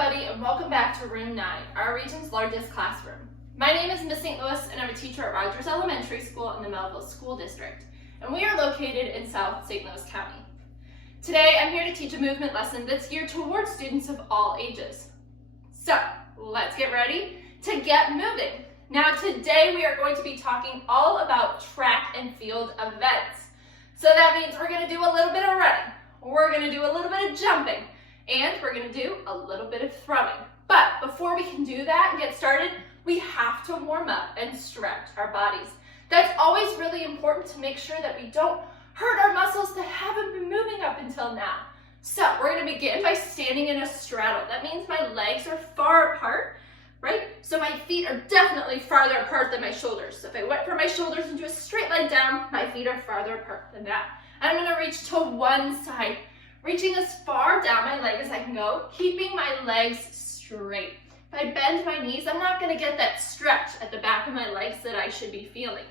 everybody, and welcome back to Room 9, our region's largest classroom. My name is Miss St. Louis, and I'm a teacher at Rogers Elementary School in the Mehlville School District, and we are located in South St. Louis County. Today, I'm here to teach a movement lesson that's geared towards students of all ages. So, let's get ready to get moving. Now, today we are going to be talking all about track and field events. So that means we're going to do a little bit of running, we're going to do a little bit of jumping, and we're going to do a little bit of throwing. But before we can do that and get started, we have to warm up and stretch our bodies. That's always really important to make sure that we don't hurt our muscles that haven't been moving up until now. So we're going to begin by standing in a straddle. That means my legs are far apart, right? So my feet are definitely farther apart than my shoulders. So if I went from my shoulders into a straight line down, my feet are farther apart than that. I'm going to reach to one side, reaching as far down my leg as I can go, keeping my legs straight. If I bend my knees, I'm not going to get that stretch at the back of my legs that I should be feeling.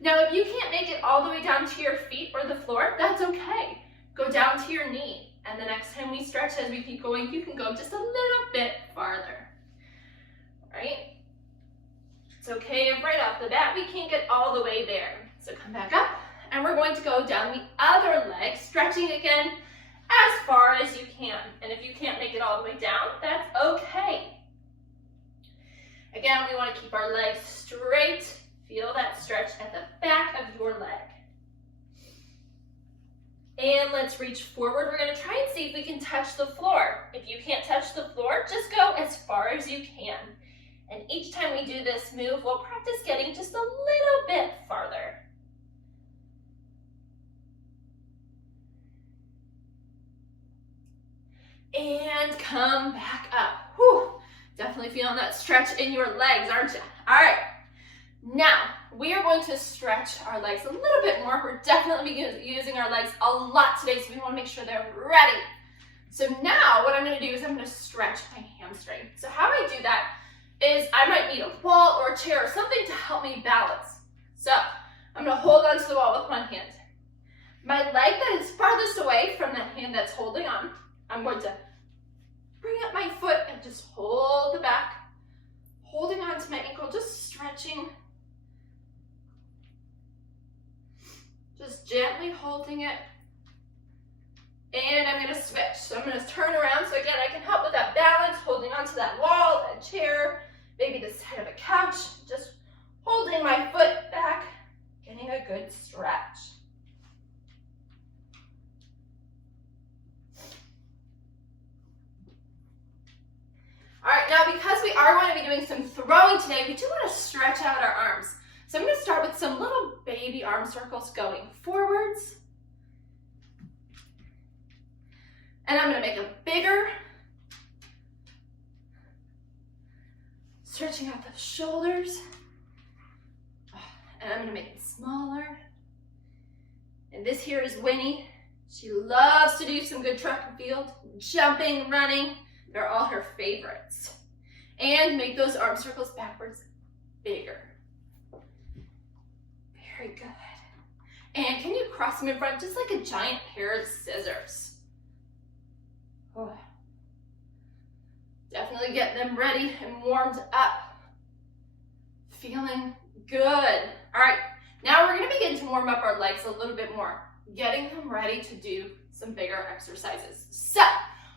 Now, if you can't make it all the way down to your feet or the floor, that's okay. Go down to your knee, and the next time we stretch as we keep going, you can go just a little bit farther, right? It's okay if right off the bat we can't get all the way there. So come back up, and we're going to go down the other leg, stretching again as far as you can. And if you can't make it all the way down, that's okay. Again, we want to keep our legs straight. Feel that stretch at the back of your leg. And let's reach forward. We're going to try and see if we can touch the floor. If you can't touch the floor, just go as far as you can. And each time we do this move, we'll practice getting just a little bit farther. And come back up. Whew. Definitely feeling that stretch in your legs, aren't you? All right. Now, we are going to stretch our legs a little bit more. We're definitely using our legs a lot today, so we want to make sure they're ready. So now what I'm going to do is I'm going to stretch my hamstring. So how I do that is I might need a wall or a chair or something to help me balance. So I'm going to hold onto the wall with one hand. My leg that is farthest away from the hand that's holding on, I'm going to bring up my foot and just hold the back, holding on to my ankle, just stretching. Just gently holding it. And I'm going to switch. So I'm going to turn around. So again, I can help with that balance, holding onto that wall, that chair, maybe the side of a couch, just holding my foot back, getting a good stretch. All right, now because we are going to be doing some throwing today, we do want to stretch out our arms. So I'm going to start with some little baby arm circles going forwards. And I'm going to make them bigger. Stretching out the shoulders. And I'm going to make them smaller. And this here is Winnie. She loves to do some good track and field, jumping, running. They're all her favorites. And make those arm circles backwards bigger. Very good. And can you cross them in front just like a giant pair of scissors? Oh. Definitely get them ready and warmed up. Feeling good. All right, now we're going to begin to warm up our legs a little bit more, getting them ready to do some bigger exercises. So,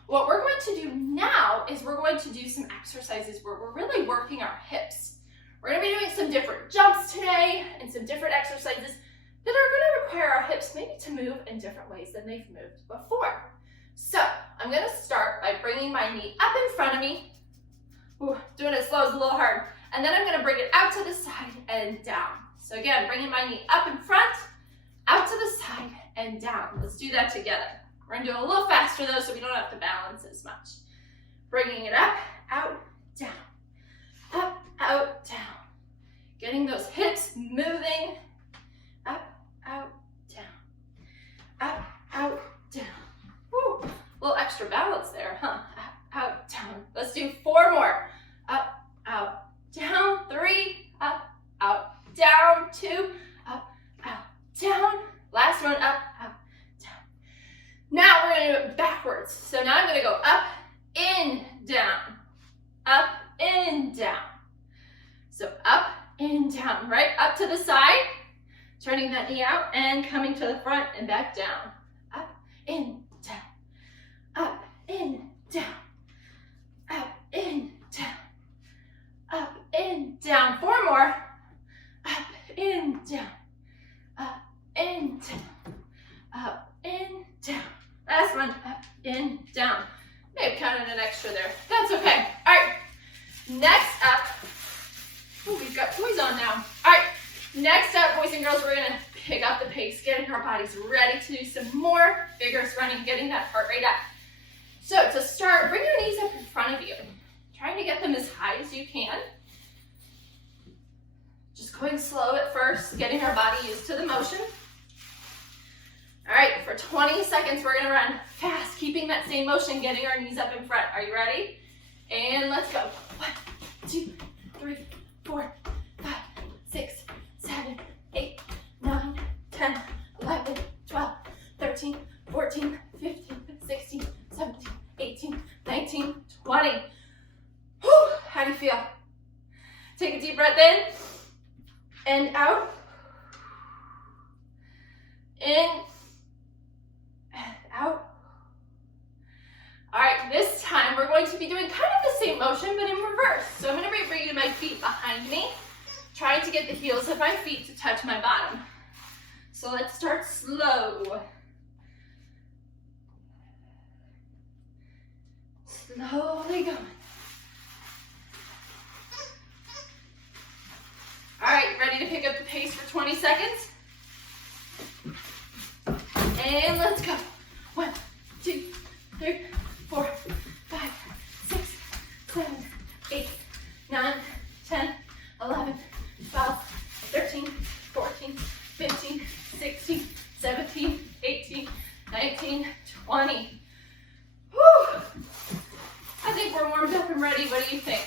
what we're going to do now is we're going to do some exercises where we're really working our hips. We're going to be doing some different jumps today and some different exercises that are going to require our hips maybe to move in different ways than they've moved before. So I'm going to start by bringing my knee up in front of me. Ooh, doing it slow is a little hard. And then I'm going to bring it out to the side and down. So again, bringing my knee up in front, out to the side, and down. Let's do that together. We're going to do it a little faster though, so we don't have to balance as much. Bringing it up, out, down. Up, out, down. Getting those hips moving. Up, out, down. Up, out, down. Woo. A little extra balance there, huh? Up, out, down. Let's do 4 more. Up, out, down. 3, up, out, down. 2, up, out, down. Last one, up, out, down. Now we're going to do it backwards. So now I'm going to go up, in, down. and down, right? Up to the side, turning that knee out and coming to the front and back down. Up, in, down, up, in, down, up, in, down, up, in, down. 4 more. Up, in, down, up, in, down, up, in, down. Last one, up, in, down. May have counted an extra there. That's okay. All right, next up, oh, we've got toys on now. All right, next up, boys and girls, we're gonna pick up the pace, getting our bodies ready to do some more vigorous running, getting that heart rate up. So to start, bring your knees up in front of you, trying to get them as high as you can. Just going slow at first, getting our body used to the motion. All right, for 20 seconds, we're gonna run fast, keeping that same motion, getting our knees up in front. Are you ready? And let's go. 1, 2, 3, 4, 5, 6, 7, 8, 9, 10, 11, 12, 13, 14, 15, 16, 17, 18, 19, 20. Whew, how do you feel? Take a deep breath in and out. In and out. All right, this time we're going to be doing kind of the same motion, but in reverse. So I'm going to be bringing my feet behind me, trying to get the heels of my feet to touch my bottom. So let's start slow. Slowly going. All right, ready to pick up the pace for 20 seconds? And let's go. 1, 2, 3, 4, 5, 6, 7, 8, 9, 10, 11, 12, 13, 14, 15, 16, 17, 18, 19, 20. Whew. I think we're warmed up and ready. What do you think?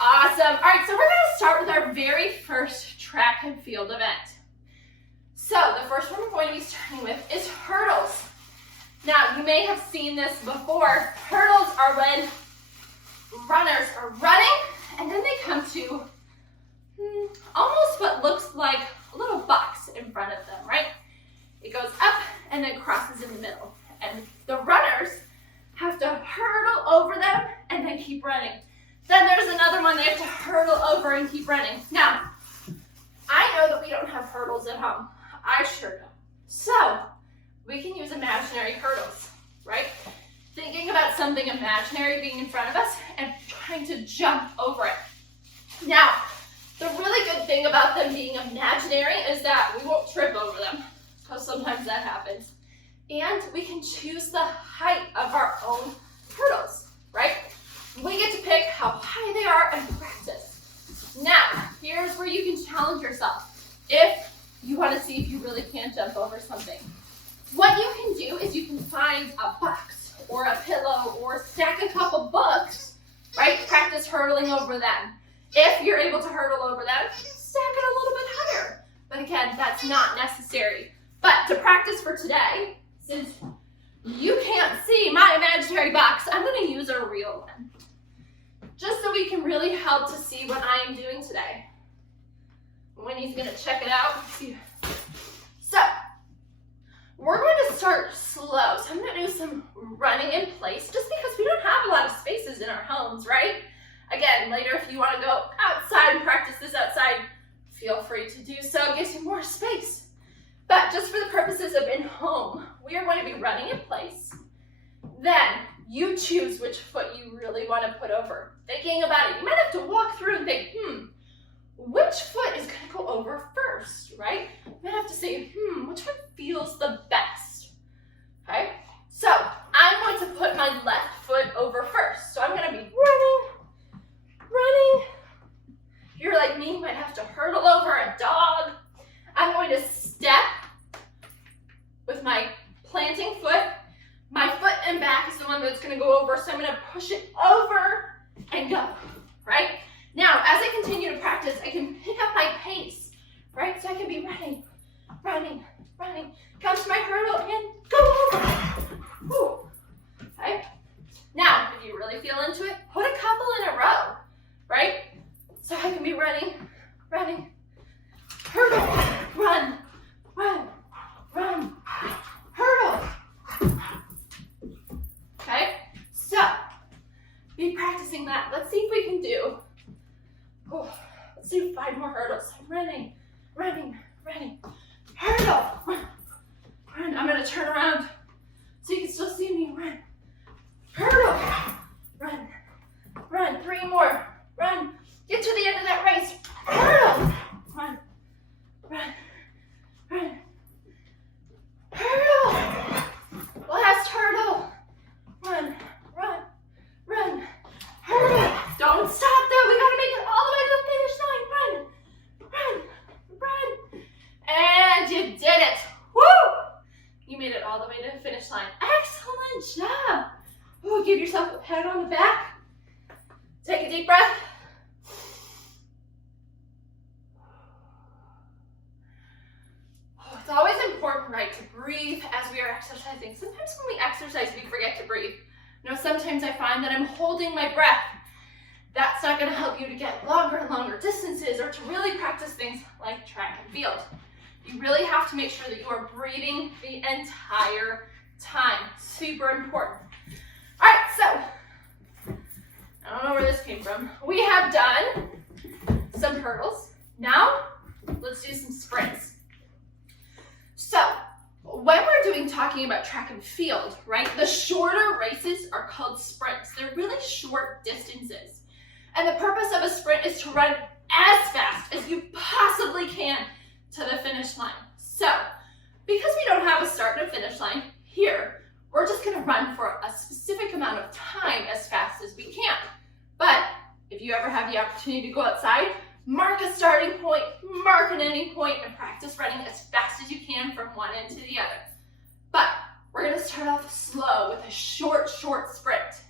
Awesome. All right, so we're going to start with our very first track and field event. So the first one we're going to be starting with is hurdles. Now, you may have seen this before. Hurdles are when runners are running and then they come to almost what looks like a little box in front of them, right? It goes up and then crosses in the middle. And the runners have to hurdle over them and then keep running. Then there's another one they have to hurdle over and keep running. Now, I know that we don't have hurdles at home. I sure don't. So, we can use imaginary hurdles, right? Thinking about something imaginary being in front of us and trying to jump over it. Now, the really good thing about them being imaginary is that we won't trip over them, because sometimes that happens. And we can choose the height of our own hurdles, right? We get to pick how high they are and practice. Now, here's where you can challenge yourself if you want to see if you really can jump over something. What you can do is you can find a box or a pillow or stack a couple books, right? Practice hurdling over them. If you're able to hurdle over them, stack it a little bit higher. But again, that's not necessary. But to practice for today, since you can't see my imaginary box, I'm going to use a real one. Just so we can really help to see what I am doing today. Winnie's going to check it out. So, we're going to start slow. So I'm going to do some running in place just because we don't have a lot of spaces in our homes, right? Again, later if you want to go outside and practice this outside, feel free to do so. It gives you more space. But just for the purposes of in home, we are going to be running in place. Then you choose which foot you really want to put over. Thinking about it, you might have to walk through and think, which foot is going to go over first, right? You might have to say, which one feels the best, okay? So I'm going to put my left foot over first. So I'm going to be running. If you're like me, you might have to hurdle over a dog. I'm going to step with my planting foot. My foot and back is the one that's going to go over, so I'm going to push it over and go, right? Now, as I continue to practice, I can pick up my pace, right? So I can be running. Come to my hurdle and go over. Whew. Okay? Now, if you really feel into it, put a couple in a row, right? So I can be running, running, hurdle, run, run, run, hurdle. Okay, so be practicing that. Let's see if we can do, let's do 5 more hurdles. Running, running, running, hurdle, run, run. I'm gonna turn around so you can still see me. Run, hurdle, run, run. 3 more, run. Get to the end of that race. Hurdle, run, run, run, hurdle. Last hurdle. Run, run, run, hurdle. Don't stop though. We gotta make it all the way to the finish line. Run, run, run. And you did it. Woo! You made it all the way to the finish line. Excellent job. Ooh, give yourself a pat on the back. Take a deep breath. It's always important, right, to breathe as we are exercising. Sometimes when we exercise, we forget to breathe. You know, sometimes I find that I'm holding my breath. That's not going to help you to get longer and longer distances or to really practice things like track and field. You really have to make sure that you are breathing the entire time. Super important. All right, so I don't know where this came from. We have done some hurdles. Now, let's do some sprints. So, when we're talking about track and field, right, the shorter races are called sprints. They're really short distances. And the purpose of a sprint is to run as fast as you possibly can to the finish line. So, because we don't have a start and a finish line here, we're just gonna run for a specific amount of time as fast as we can. But if you ever have the opportunity to go outside, mark a starting point, mark an ending point, and practice running as fast as you can from one end to the other. But we're gonna start off slow with a short sprint.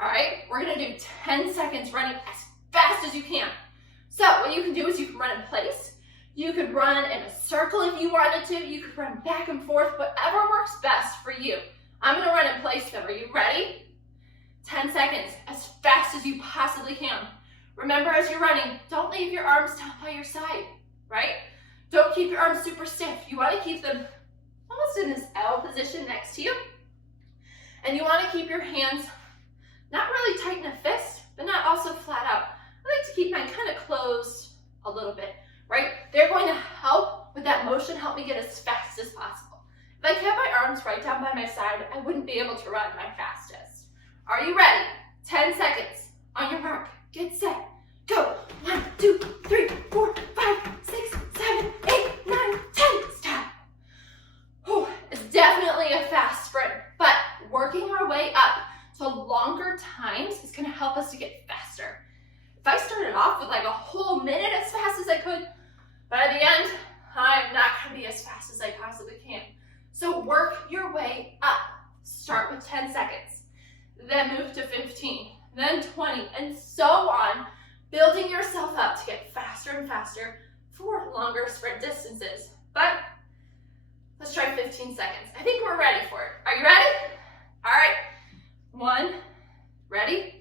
All right, we're gonna do 10 seconds running as fast as you can. So what you can do is you can run in place. You could run in a circle if you wanted to. You could run back and forth, whatever works best for you. I'm gonna run in place though. Are you ready? 10 seconds, as fast as you possibly can. Remember, as you're running, don't leave your arms down by your side, right? Don't keep your arms super stiff. You want to keep them almost in this L position next to you. And you want to keep your hands not really tight in a fist, but not also flat out. I like to keep mine kind of closed a little bit, right? They're going to help with that motion, help me get as fast as possible. If I kept my arms right down by my side, I wouldn't be able to run my fastest. Are you ready? 10 seconds. On your mark. Get set, go. 1, 2, 3, 4, 5, 6, 7, 8, 9, 10. Stop. Whew. It's definitely a fast sprint, but working our way up to longer times is going to help us to get faster. If I started off with like a whole minute as fast as I could, by the end, I'm not going to be as fast as I possibly can. So work your way up. Start with 10 seconds, then move to 15. Then 20, and so on, building yourself up to get faster and faster for longer sprint distances. But let's try 15 seconds. I think we're ready for it. Are you ready? All right. 1, ready,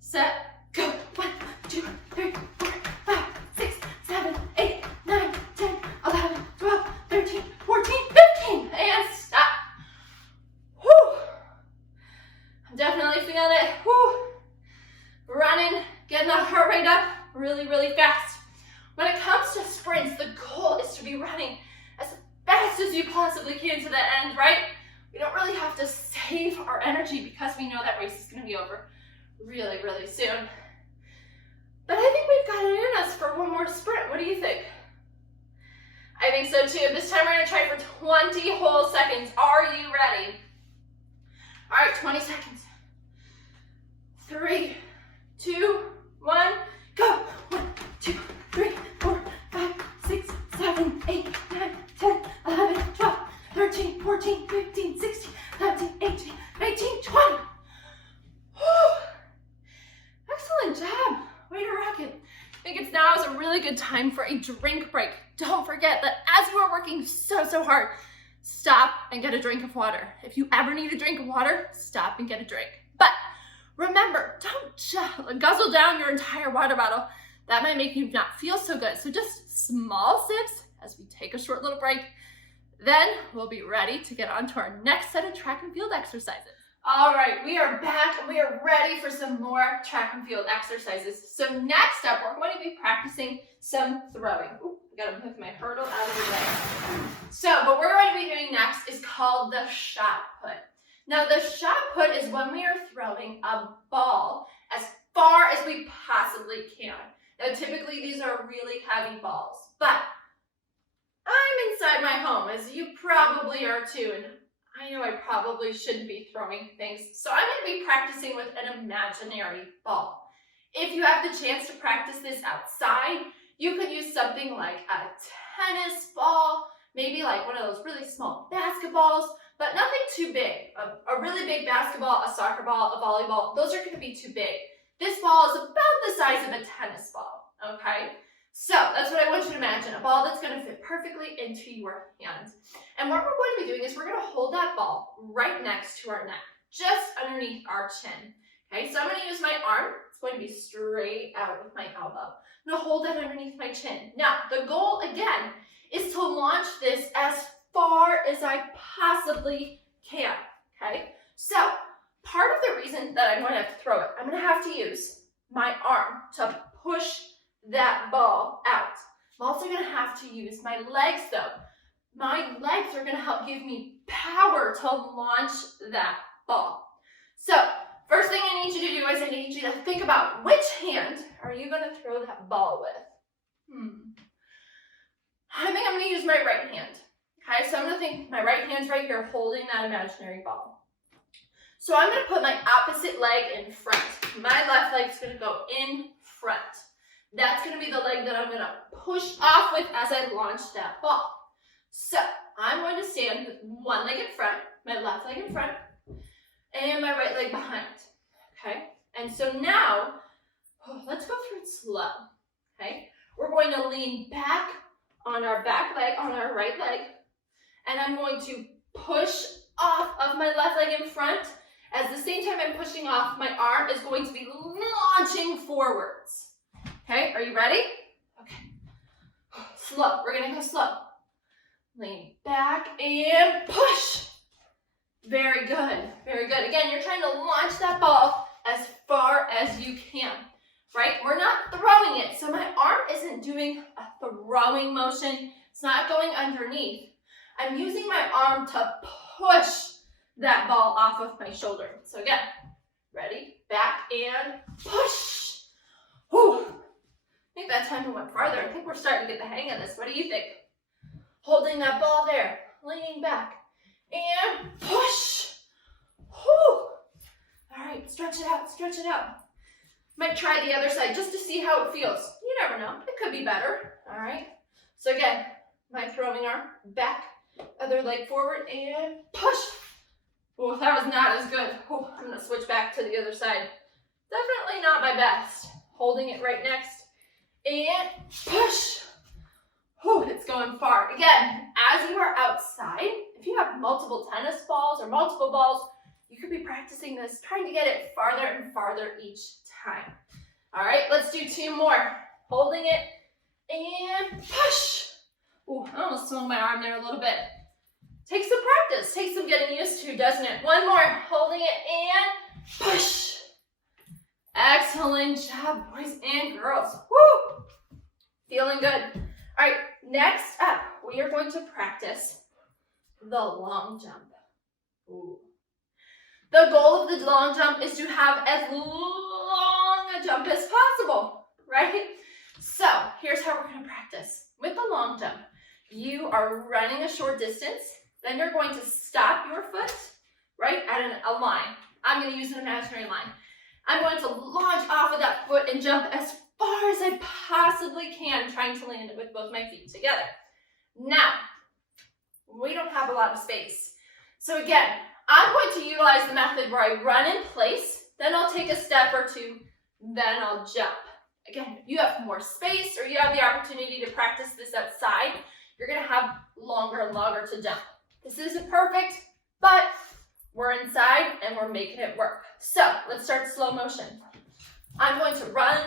set, go. 1, 2, 3, 4, 5, 6, 7, 8, 9, 10, 11, 12, 13, 14, 15, and stop. Whew. I'm definitely feeling it. Whew. Running, getting that heart rate up really, really fast. When it comes to sprints, the goal is to be running as fast as you possibly can to the end, right? We don't really have to save our energy because we know that race is going to be over really, really soon. But I think we've got it in us for one more sprint. What do you think? I think so too. This time we're going to try for 20 whole seconds. Are you ready? All right, 20 seconds. 3, 2, 1, go. 1, 2, 3, 4, 5, 6, 7, 8, 9, 10, 11, 12, 13, 14, 15, 16, 17, 18, 19, 20. Whew. Excellent job. Way to rock it. I think it's now is a really good time for a drink break. Don't forget that as we're working so hard, stop and get a drink of water. If you ever need a drink of water, stop and get a drink. But remember, don't guzzle down your entire water bottle. That might make you not feel so good. So just small sips as we take a short little break. Then we'll be ready to get on to our next set of track and field exercises. All right, we are back and we are ready for some more track and field exercises. So next up, we're going to be practicing some throwing. Ooh, I gotta move my hurdle out of the way. So what we're going to be doing next is called the shot put. Now the shot put is when we are throwing a ball as far as we possibly can. Now typically these are really heavy balls, but I'm inside my home, as you probably are too, and I know I probably shouldn't be throwing things, so I'm going to be practicing with an imaginary ball. If you have the chance to practice this outside, you could use something like a tennis ball, maybe like one of those really small basketballs, but nothing too big. A really big basketball, a soccer ball, a volleyball, those are going to be too big. This ball is about the size of a tennis ball, okay? So that's what I want you to imagine, a ball that's going to fit perfectly into your hands. And what we're going to be doing is we're going to hold that ball right next to our neck, just underneath our chin. Okay, so I'm going to use my arm. It's going to be straight out with my elbow. I'm going to hold that underneath my chin. Now, the goal, again, is to launch this as far as I possibly can. Okay, so part of the reason that I'm going to have to throw it, I'm going to have to use my arm to push that ball out. I'm also going to have to use my legs though. My legs are going to help give me power to launch that ball. So first thing I need you to do is I need you to think about which hand are you going to throw that ball with. I think I'm going to use my right hand. Okay, so I'm going to think my right hand's right here holding that imaginary ball. So I'm going to put my opposite leg in front. My left leg's going to go in front. That's going to be the leg that I'm going to push off with as I launch that ball. So I'm going to stand with one leg in front, my left leg in front, and my right leg behind. Okay? And so now, let's go through it slow. Okay? We're going to lean back on our back leg, on our right leg, and I'm going to push off of my left leg in front. At the same time I'm pushing off, my arm is going to be launching forwards. Okay, are you ready? Okay. Slow, we're gonna go slow. Lean back and push. Very good, very good. Again, you're trying to launch that ball as far as you can, right? We're not throwing it, so my arm isn't doing a throwing motion. It's not going underneath. I'm using my arm to push that ball off of my shoulder. So again, ready, back and push. Whew. I think that time went farther. I think we're starting to get the hang of this. What do you think? Holding that ball there, leaning back, and push. Whew. All right, stretch it out, stretch it out. Might try the other side just to see how it feels. You never know, it could be better. All right, so again, my throwing arm, back, other leg forward, and push. Oh, that was not as good. Oh, I'm gonna switch back to the other side. Definitely not my best. Holding it right next. And push. Whew, it's going far. Again, as you are outside, if you have multiple tennis balls or multiple balls, you could be practicing this, trying to get it farther and farther each time. All right, let's do two more. Holding it and push. Ooh, I almost swung my arm there a little bit. Takes some practice, takes some getting used to, doesn't it? One more, holding it and push. Excellent job, boys and girls. Woo! Feeling good. All right, next up, we are going to practice the long jump. Ooh. The goal of the long jump is to have as long a jump as possible, right? So here's how we're going to practice. With the long jump, you are running a short distance, then you're going to stop your foot right at a line. I'm going to use an imaginary line. I'm going to launch off of that foot and jump as far as I possibly can, trying to land it with both my feet together. Now, we don't have a lot of space. So again, I'm going to utilize the method where I run in place, then I'll take a step or two, then I'll jump. Again, if you have more space or you have the opportunity to practice this outside, you're going to have longer and longer to jump. This isn't perfect, but we're inside and we're making it work. So let's start slow motion. I'm going to run,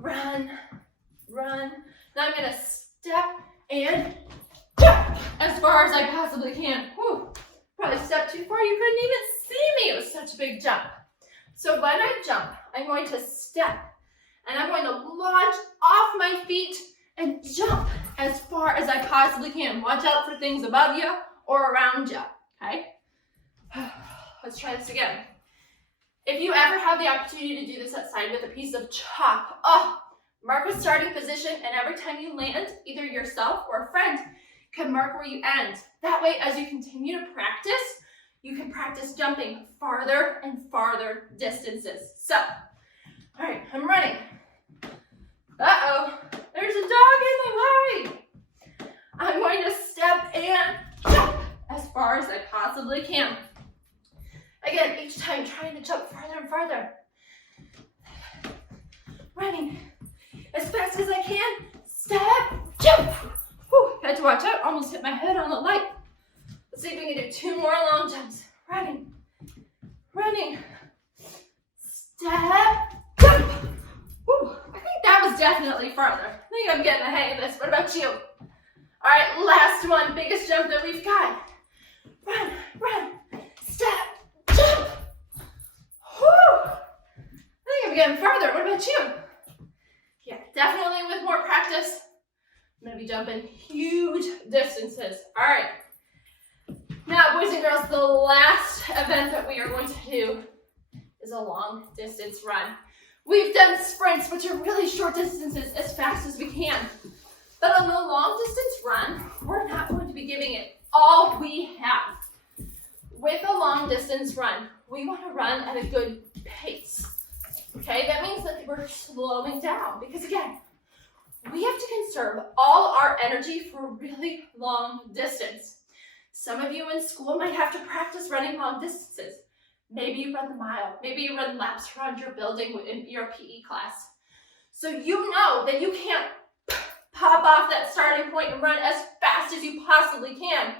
run, run. Now I'm gonna step and jump as far as I possibly can. Whew. Probably stepped too far, you couldn't even see me. It was such a big jump. So when I jump, I'm going to step and I'm going to launch off my feet and jump as far as I possibly can. Watch out for things above you or around you, okay? Let's try this again. If you ever have the opportunity to do this outside with a piece of chalk, mark a starting position, and every time you land, either yourself or a friend can mark where you end. That way, as you continue to practice, you can practice jumping farther and farther distances. So, all right, I'm running. Uh-oh, there's a dog in the way. I'm going to step and jump as far as I possibly can. Again, each time trying to jump farther and farther. Running as fast as I can. Step, jump. Whew, had to watch out, almost hit my head on the light. Let's see if we can do 2 more long jumps. Running, running. Step, jump. Whew, I think that was definitely farther. I think I'm getting the hang of this. What about you? All right, last one, biggest jump that we've got. Run, run, step, jump. Whew. I think I'm getting farther. What about you? Yeah, definitely with more practice, I'm gonna be jumping huge distances. All right. Now, boys and girls, the last event that we are going to do is a long distance run. We've done sprints, which are really short distances, as fast as we can. But on the long distance run, we're not going to be giving it all we have. With a long distance run, we want to run at a good pace. Okay, that means that we're slowing down because again, we have to conserve all our energy for a really long distance. Some of you in school might have to practice running long distances. Maybe you run the mile, maybe you run laps around your building in your PE class. So you know that you can't pop off that starting point and run as fast as you possibly can.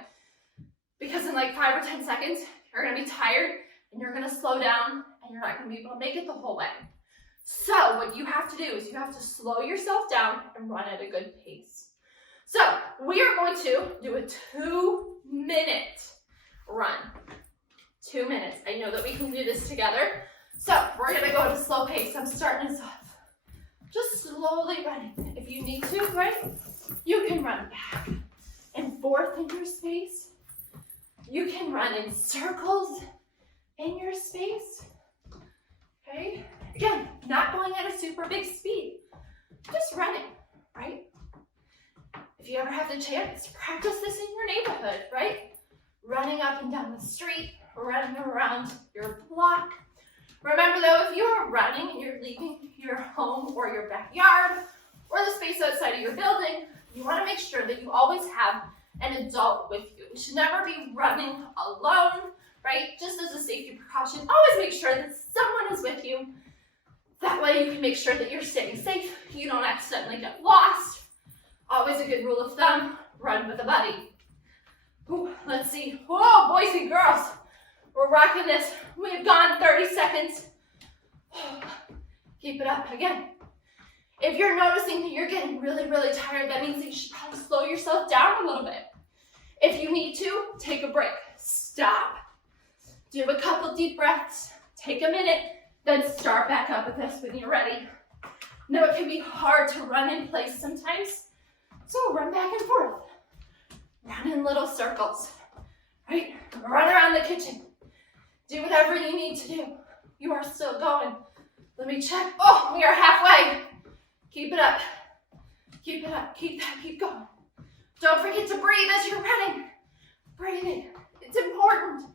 Because in like 5 or 10 seconds, you're gonna be tired and you're gonna slow down and you're not gonna be able to make it the whole way. So what you have to do is you have to slow yourself down and run at a good pace. So we are going to do a 2-minute run. 2 minutes. I know that we can do this together. So we're gonna go at a slow pace. I'm starting us off. Just slowly running. If you need to, right? You can run back and forth in your space. You can run in circles in your space. Okay? Again, not going at a super big speed. Just running, right? If you ever have the chance, practice this in your neighborhood, right? Running up and down the street, running around your block. Remember though, if you're running and you're leaving your home or your backyard or the space outside of your building, you want to make sure that you always have an adult with you. You should never be running alone, right? Just as a safety precaution, always make sure that someone is with you. That way you can make sure that you're staying safe, you don't accidentally get lost. Always a good rule of thumb, run with a buddy. Ooh, let's see. Whoa, boys and girls, we're rocking this. We've gone 30 seconds. Keep it up again. If you're noticing that you're getting really, really tired, that means that you should probably slow yourself down a little bit. If you need to, take a break. Stop. Do a couple deep breaths. Take a minute, then start back up with this when you're ready. Now it can be hard to run in place sometimes, so run back and forth. Run in little circles, right? Run around the kitchen. Do whatever you need to do. You are still going. Let me check. Oh, we are halfway. Keep it up. Keep it up. Keep going. Don't forget to breathe as you're running. Breathing. It's important.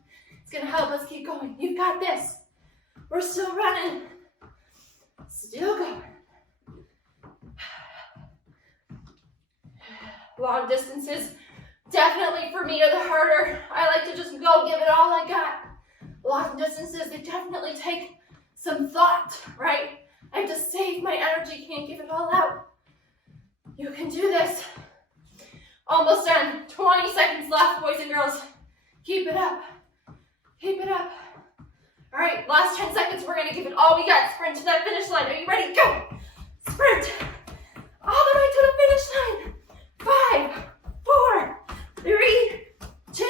It's going to help us keep going. You've got this. We're still running. Still going. Long distances, definitely for me, are the harder. I like to just go give it all I got. Long distances, they definitely take some thought, right? I have to save my energy, can't give it all out. You can do this. Almost done. 20 seconds left, boys and girls. Keep it up. Keep it up. All right, last 10 seconds. We're going to give it all we got. Sprint to that finish line. Are you ready? Go. sprint all the way to the finish line. 5, 4, 3, 2,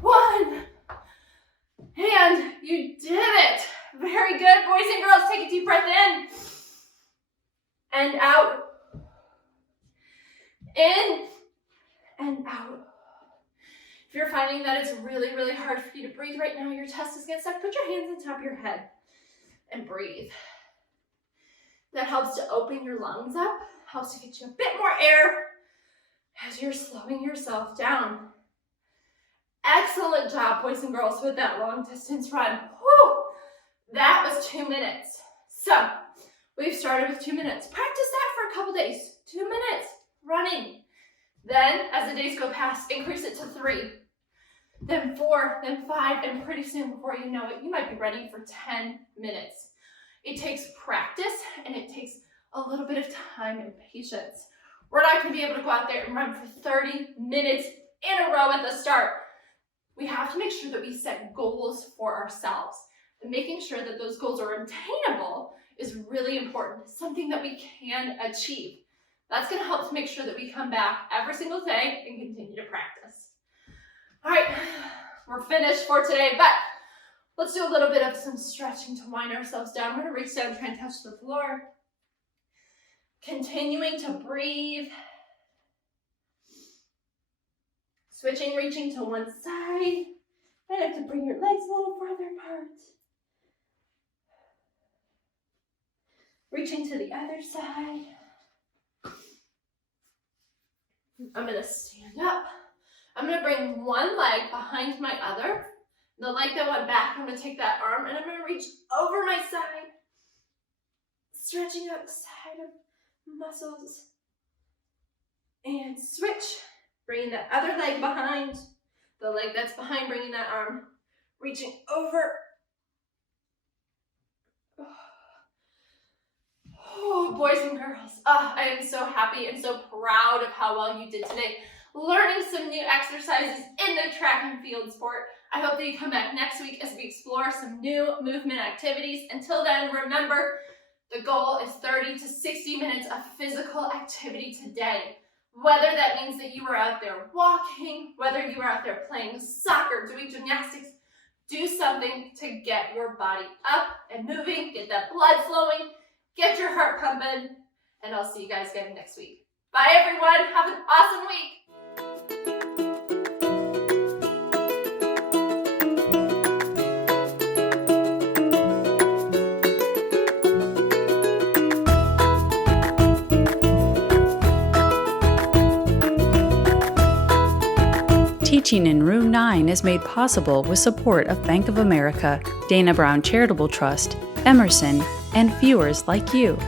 1. And you did it. Very good, boys and girls. Take a deep breath in and out. In and out. If you're finding that it's really, really hard for you to breathe right now, your chest is getting stuck, put your hands on top of your head and breathe. That helps to open your lungs up, helps to get you a bit more air as you're slowing yourself down. Excellent job, boys and girls, with that long distance run. Whew. That was 2 minutes. So we've started with 2 minutes. Practice that for a couple days. 2 minutes running. Then, as the days go past, increase it to 3, then 4, then 5, and pretty soon, before you know it, you might be running for 10 minutes. It takes practice, and it takes a little bit of time and patience. We're not going to be able to go out there and run for 30 minutes in a row at the start. We have to make sure that we set goals for ourselves. And making sure that those goals are attainable is really important, something that we can achieve. That's going to help to make sure that we come back every single day and continue to practice. All right, we're finished for today, but let's do a little bit of some stretching to wind ourselves down. We're going to reach down and try and touch the floor. Continuing to breathe. Switching, reaching to one side. Might have to bring your legs a little farther apart. Reaching to the other side. I'm going to stand up. I'm going to bring one leg behind my other. The leg that went back, I'm going to take that arm and I'm going to reach over my side. Stretching out the side of muscles. And switch. Bringing that other leg behind. The leg that's behind, bringing that arm. Reaching over. Oh, boys and girls, I am so happy and so proud of how well you did today. Learning some new exercises in the track and field sport. I hope that you come back next week as we explore some new movement activities. Until then, remember, the goal is 30 to 60 minutes of physical activity today. Whether that means that you are out there walking, whether you are out there playing soccer, doing gymnastics, do something to get your body up and moving, get that blood flowing, get your heart pumping, and I'll see you guys again next week. Bye, everyone. Have an awesome week. Teaching in Room 9 is made possible with support of Bank of America, Dana Brown Charitable Trust, Emerson, and viewers like you.